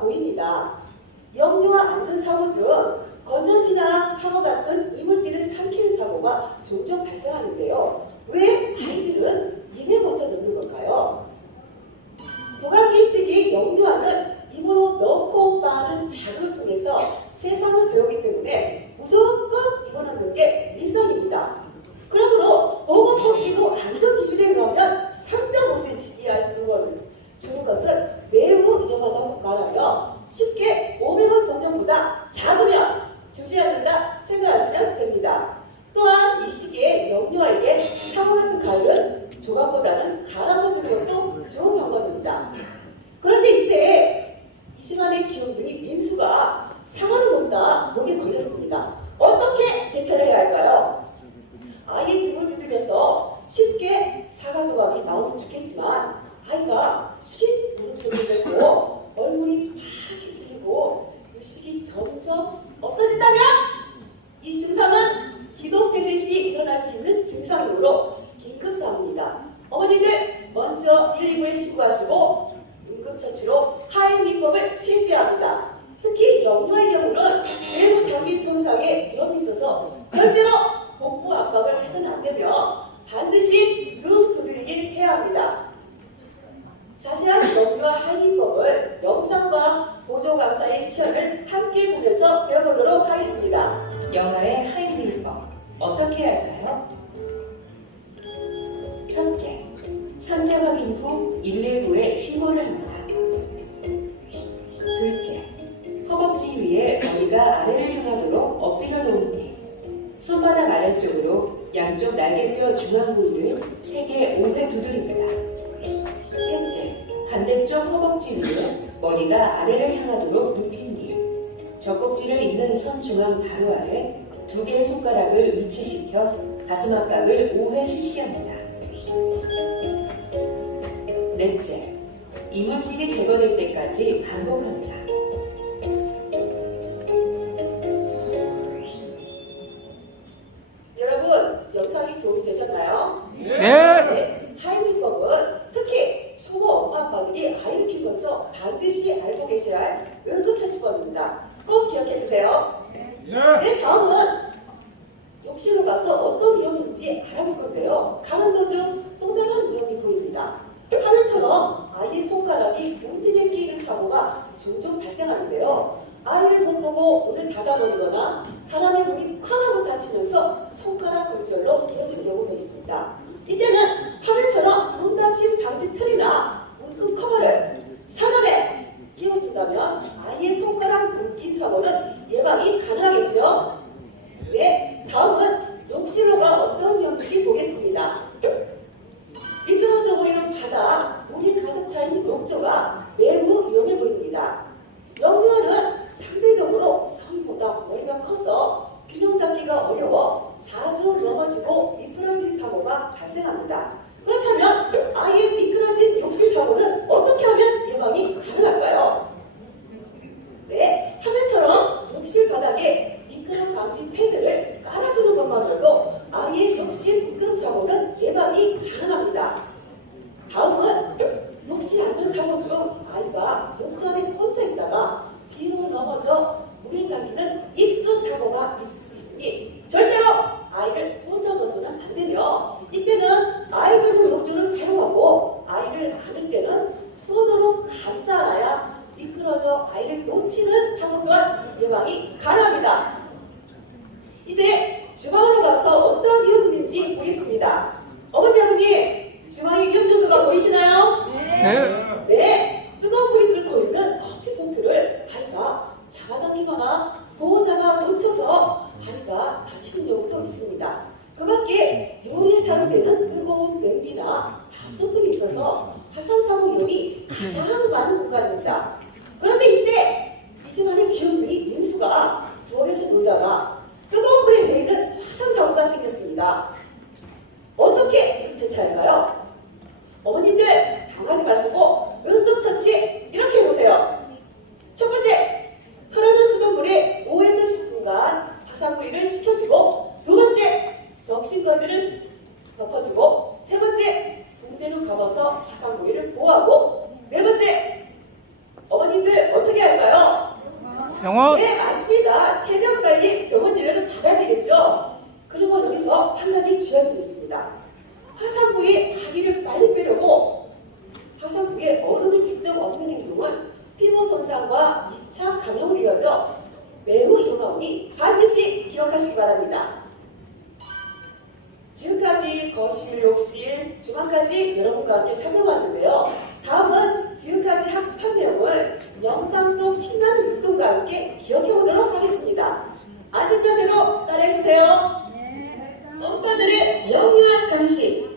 사고가 보입니다. 역류와 안전사고 중 건전지나 사고 같은 이물질을 삼키는 사고가 종종 발생하는데요. 왜 아이들은 입에 먼저 넣는 걸까요? 부가기식이 역류하는 입으로 넣고 빠는 자극을 통해서 세상을 배우기 때문에 무조건 입어넣는 게 일상입니다. 그러므로 보건복지부 안전기준에 넣으면 3.5cm 이하의 물건을 주는 것은 매우 위험하다고 말하며 쉽게 500원 동전보다 작으면 주지 않는다 생각하시면 됩니다. 또한 이 시기에 역류아에게 사과 같은 과일은 조각보다는 갈아서 주는 것도 좋은 방법입니다. 그런데 이때 이 시간에 귀염둥이 민수가 사과를 먹다 목에 걸렸습니다. 어떻게 대처를 해야 할까요? 아이의 등을 두드려서 쉽게 사과 조각이 나오면 좋겠지만 아이가 쉿 울음소리를 내고 얼굴이 파랗게 질리고 의식이 점점 없어진다면 이 증상은 기독폐쇄 시 일어날 수 있는 증상이므로 긴급사항입니다. 어머니들 먼저 119에 신고하시고 응급처치로 하행요법을 실시해야 합니다. 특히 역류의 경우는 외부 장기 손상에 위험이 있어서 절대로 복부 압박을 해서는 안 되며 반드시 등 두드리기를 해야 합니다. 자세한 역류와 하행요법을 영상과 보조 강사의 시연을 함께 보면서 배워보도록 하겠습니다. 영아의 하행요법 어떻게 할까요? 첫째, 상태 확인 후 119에 신고를 합니다. 둘째, 허벅지 위에 머리가 아래를 향하도록 엎드려 놓은 뒤 손바닥 아래쪽으로 양쪽 날개뼈 중앙 부위를 세게 5회 두드립니다. 셋째, 반대쪽 허벅지 위에 머리가 아래를 향하도록 눕힌 뒤 젖꼭지를 잇는 선 중앙 바로 아래 2개의 손가락을 위치시켜 가슴 압박을 5회 실시합니다. 넷째, 이물질이 제거될 때까지 반복합니다. 여러분, 영상이 도움이 되셨나요? 네. 하행요법은 특히 초보 엄마 아빠들이 아이를 키우면서 반드시 알고 계셔야 할 응급처치법입니다. 꼭 기억해주세요. 네, 다음은 욕실로 가서 어떤 위험인지 알아볼 건데요. 가는 도중 또 다른 위험이 보입니다. 화면처럼 아이의 손가락이 문틈에 끼이는 사고가 종종 발생하는데요. 아이를 못 보고 문을 닫아버리거나 바람에 문이 쾅 하고 닫히면서 손가락 골절로 이어지는 경우가 있습니다. 이때는 화면처럼 문 닫힌 방지 틀이나 문틈 커버를 사전에 끼워준다면 아이의 손가락 문 낀 사고는 예방이 가능하겠죠. 네, 다음은 욕실로가 어떤 위험인지 보겠습니다. 미끄러져 버리는 바다, 물이 가득 차있는 욕조가 매우 위험해 보입니다. 역류아는 상대적으로 성보다 머리가 커서 균형 잡기가 어려워 자주 넘어지고 미끄러진 사고가 발생합니다. 그렇다면 아이의 미끄러진 욕실 사고는 어떻게 하면 예방이 가능할까요? 네, 화면처럼 욕실 바닥에 미끄럼 방지 패드를 깔아주는 것만으로도 아이의 욕실 미끄럼 사고는 예방이 가능합니다. 다음은 욕실 안전사고 중 아이가 욕조 안에 혼자 있다가 뒤로 넘어져 물에 잠기는 입수 사고가 있을 수 있으니 절대로 아이를 혼자 둬서는 안 되며 이때는 아이 전용 욕조를 사용하고 아이를 안을 때는 손으로 감싸 안아야 미끄러져 아이를 놓치는 사고 또한 예방이 가능합니다. 이제 주방으로 가서 어떤 위험인지 보겠습니다. 어머니 아버님, 주방의 위험 요소가 보이시나요? 네. 네, 뜨거운 물이 끓고 있는 커피포트를 아이가 잡아당기거나 보호자가 놓쳐서 아이가 다치는 경우도 있습니다. 그 밖에 요리에 사용되는 뜨거운 냄비나 밥솥들이 있어서 화상사고 위험이 가장 많은 공간입니다. 그런데 이때 이 집안의 귀염둥이 민수가 부엌에서 놀다가 뜨거운 불에 매이는 화상사고가 생겼습니다. 어떻게 대처할까요? 어머님들 당하지 마시고 영원. 네, 맞습니다. 최대한 빨리 병원 진료를 받아야 되겠죠. 그리고 여기서 한 가지 주의점이 있습니다. 화상 부위에 바디를 빨리 빼려고 화상 부위에 얼음을 직접 엎는 행동은 피부 손상과 2차 감염을 이어져 매우 위험하오니 반드시 기억하시기 바랍니다. 지금까지 거실, 욕실, 주방까지 여러분과 함께 살펴봤는데요. 다음은 지금까지 학습한 내용을 영상 속 신나는 율동과 함께 기억해 보도록 하겠습니다. 앉은 자세로 따라해 주세요. 엄마들의 영유아 상식.